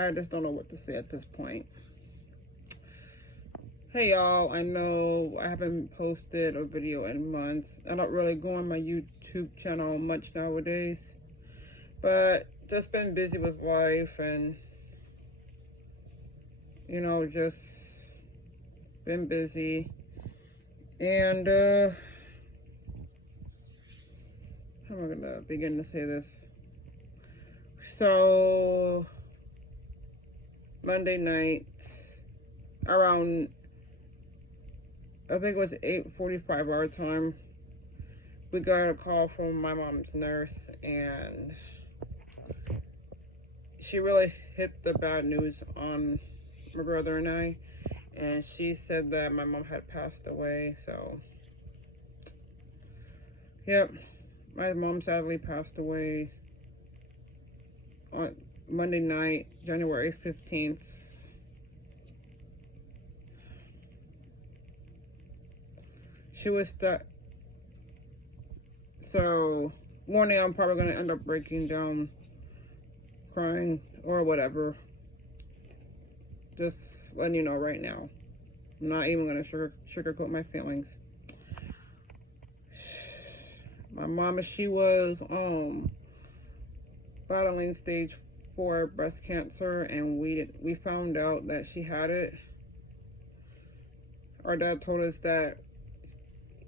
I just don't know what to say at this point. Hey y'all, I know I haven't posted a video in months. I don't really go on my YouTube channel much nowadays, but just been busy with life and, just been busy. And, how am I gonna begin to say this? So, Monday night, around I think it was 8:45 our time, we got a call from my mom's nurse, and she really hit the bad news on my brother and I. And she said that my mom had passed away. So, yep, my mom sadly passed away on Monday night, January 15th. She was stuck. So, warning, I'm probably going to end up breaking down, crying, or whatever. Just letting you know right now. I'm not even going to sugarcoat my feelings. My mama, she was battling stage 4 breast cancer, and we found out that she had it. Our dad told us that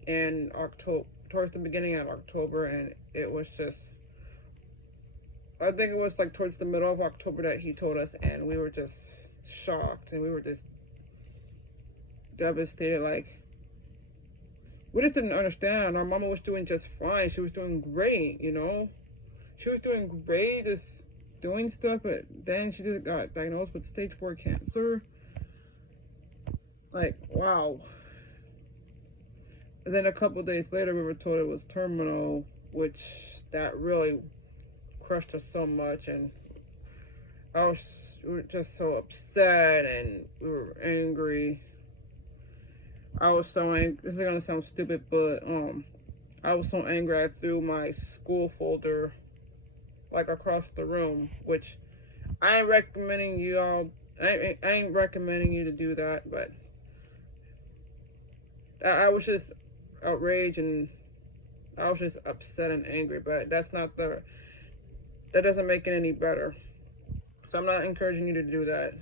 in October, towards the beginning of October, and it was just, I think it was like towards the middle of October that he told us, and we were just shocked, and we were just devastated. Like, we just didn't understand. Our mama was doing just fine. She was doing great, She was doing great, just doing stuff, but then she just got diagnosed with stage 4 cancer. Like, wow. And then a couple days later, we were told it was terminal, which that really crushed us so much. And we were just so upset, and we were angry. I was so angry. This is gonna sound stupid, but I was so angry I threw my school folder like across the room, which I ain't recommending you all. I ain't recommending you to do that, but I was just outraged, and I was just upset and angry. But that doesn't make it any better. So I'm not encouraging you to do that.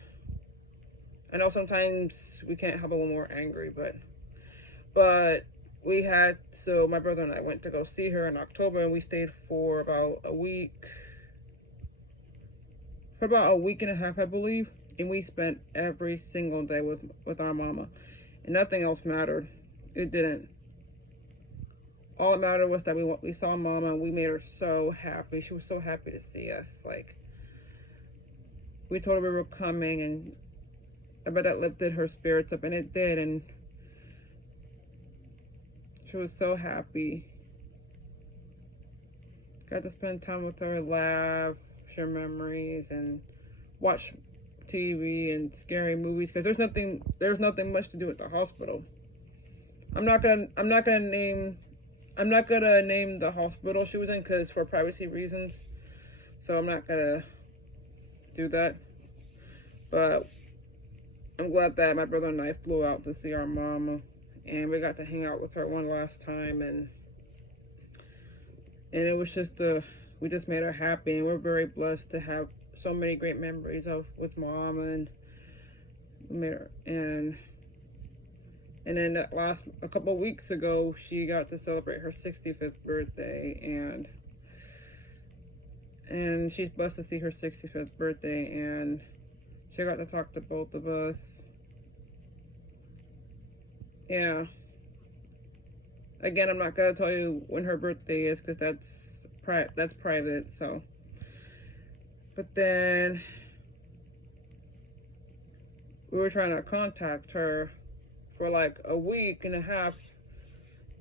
I know sometimes we can't help it when we're angry, but so my brother and I went to go see her in October, and we stayed for about a week and a half, I believe. And we spent every single day with our mama, and nothing else mattered. It didn't. All that mattered was that we saw mama, and we made her so happy. She was so happy to see us. Like, we told her we were coming, and I bet that lifted her spirits up, and it did. And she was so happy. Got to spend time with her, laugh, share memories, and watch TV and scary movies, because there's nothing much to do at the hospital. I'm not gonna name the hospital she was in, because for privacy reasons. So I'm not gonna do that. But I'm glad that my brother and I flew out to see our mama, and we got to hang out with her one last time, and it was just we just made her happy, and we're very blessed to have so many great memories with mom, and and then a couple of weeks ago, she got to celebrate her 65th birthday, and she's blessed to see her 65th birthday, and she got to talk to both of us. Yeah. Again, I'm not gonna tell you when her birthday is, because that's private. So, but then we were trying to contact her for like a week and a half,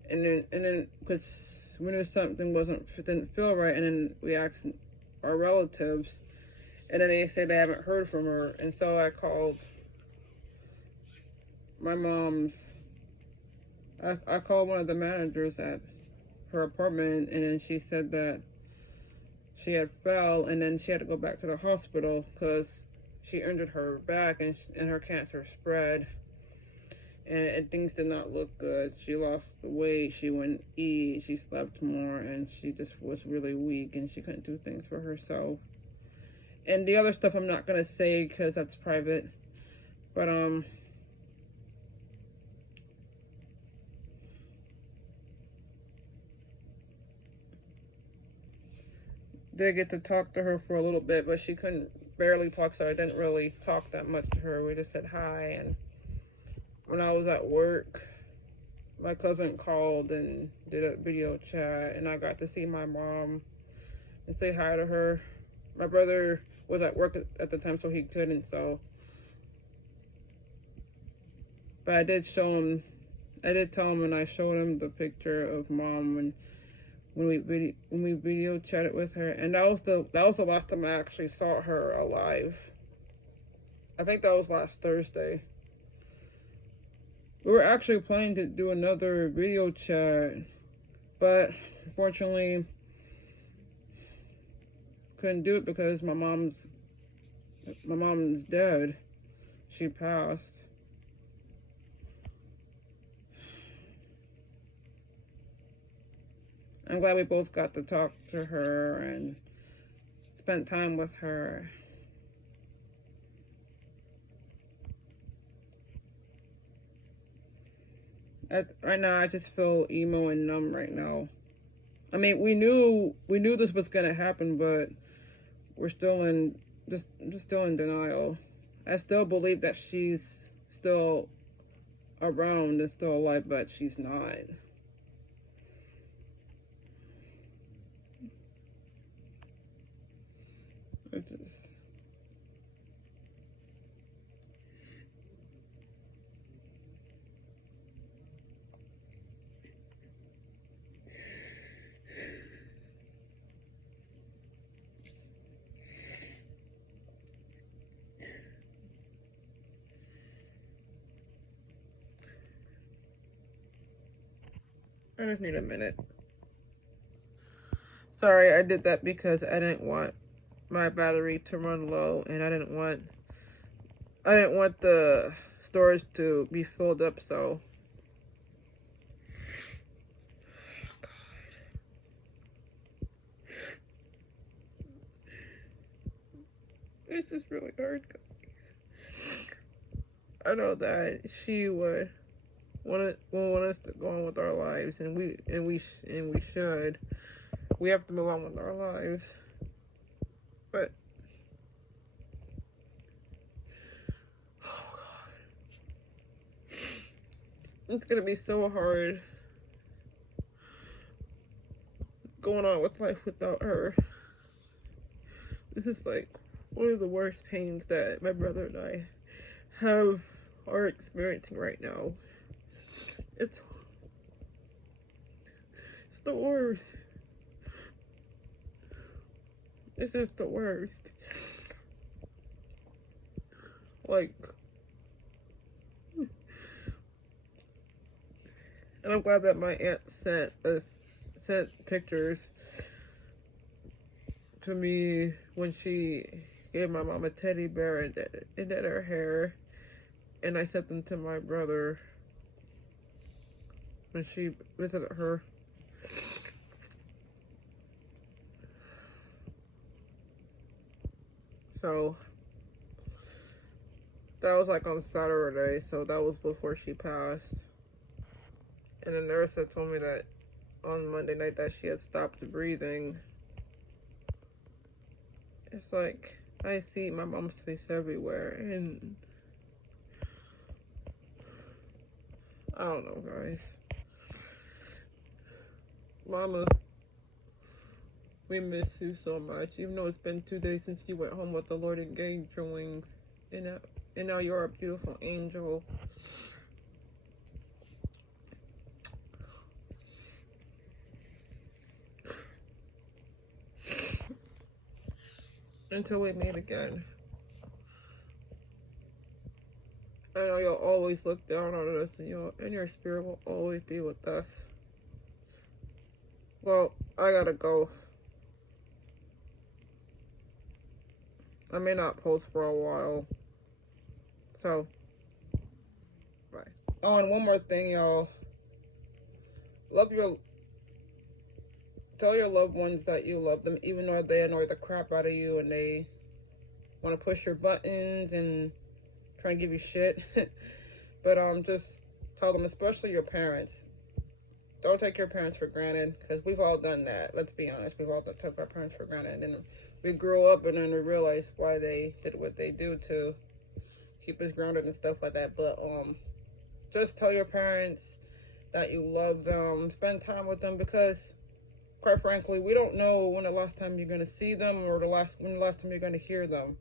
and then because we knew something didn't feel right, and then we asked our relatives, and then they said they haven't heard from her, and so I called my mom's. I called one of the managers at her apartment, and then she said that she had fell, and then she had to go back to the hospital because she injured her back, and her cancer spread, and things did not look good. She lost weight, she wouldn't eat, she slept more, and she just was really weak, and she couldn't do things for herself. And the other stuff I'm not gonna say because that's private, but did get to talk to her for a little bit, but she couldn't barely talk, so I didn't really talk that much to her. We just said hi, and when I was at work, my cousin called and did a video chat, and I got to see my mom and say hi to her. My brother was at work at the time, so he couldn't, so. But I did show him, I did tell him, and I showed him the picture of mom when we video chatted with her, and that was the last time I actually saw her alive. I think that was last Thursday. We were actually planning to do another video chat, but unfortunately couldn't do it because my mom's dead. She passed. I'm glad we both got to talk to her and spent time with her. Right now, I just feel emo and numb right now. I mean, we knew this was gonna happen, but we're still in still in denial. I still believe that she's still around and still alive, but she's not. It's just. I just need a minute. Sorry, I did that because I didn't want my battery to run low, and I didn't want the storage to be filled up, so. It's just really hard, guys. I know that she would want us to go on with our lives, and we should. We have to move on with our lives, but oh God, it's gonna be so hard going on with life without her. This is like one of the worst pains that my brother and I are experiencing right now. It's the worst. It's just the worst. Like, and I'm glad that my aunt sent pictures to me when she gave my mom a teddy bear and did her hair, and I sent them to my brother when she visited her. So that was like on Saturday, so that was before she passed. And the nurse had told me that on Monday night that she had stopped breathing. It's like I see my mom's face everywhere, and I don't know, guys. Mama, we miss you so much. Even though it's been 2 days since you went home with the Lord and gave your wings, and now you're a beautiful angel. Until we meet again. I know you'll always look down on us, and your spirit will always be with us. Well, I gotta go. I may not post for a while. So, bye. Oh, and one more thing, y'all. Love your Tell your loved ones that you love them, even though they annoy the crap out of you and they want to push your buttons and try and give you shit. But just tell them, especially your parents. Don't take your parents for granted, because we've all done that. Let's be honest, we've all took our parents for granted, and we grew up and then we realized why they did what they do to keep us grounded and stuff like that. But just tell your parents that you love them, spend time with them, because quite frankly, we don't know when the last time you're going to see them, or when the last time you're going to hear them,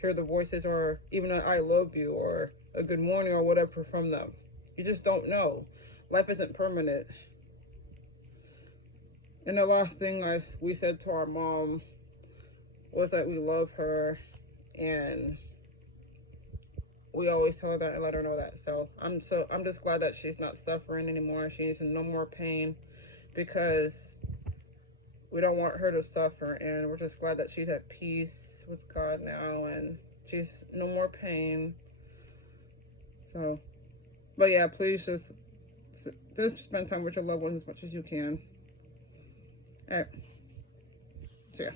hear the voices, or even an "I love you" or a "good morning" or whatever from them. You just don't know. Life isn't permanent. And the last thing we said to our mom was that we love her, and we always tell her that and let her know that. So I'm just glad that she's not suffering anymore. She needs no more pain, because we don't want her to suffer, and we're just glad that she's at peace with God now, and she's no more pain. So, but yeah, please just spend time with your loved ones as much as you can. All right. See ya.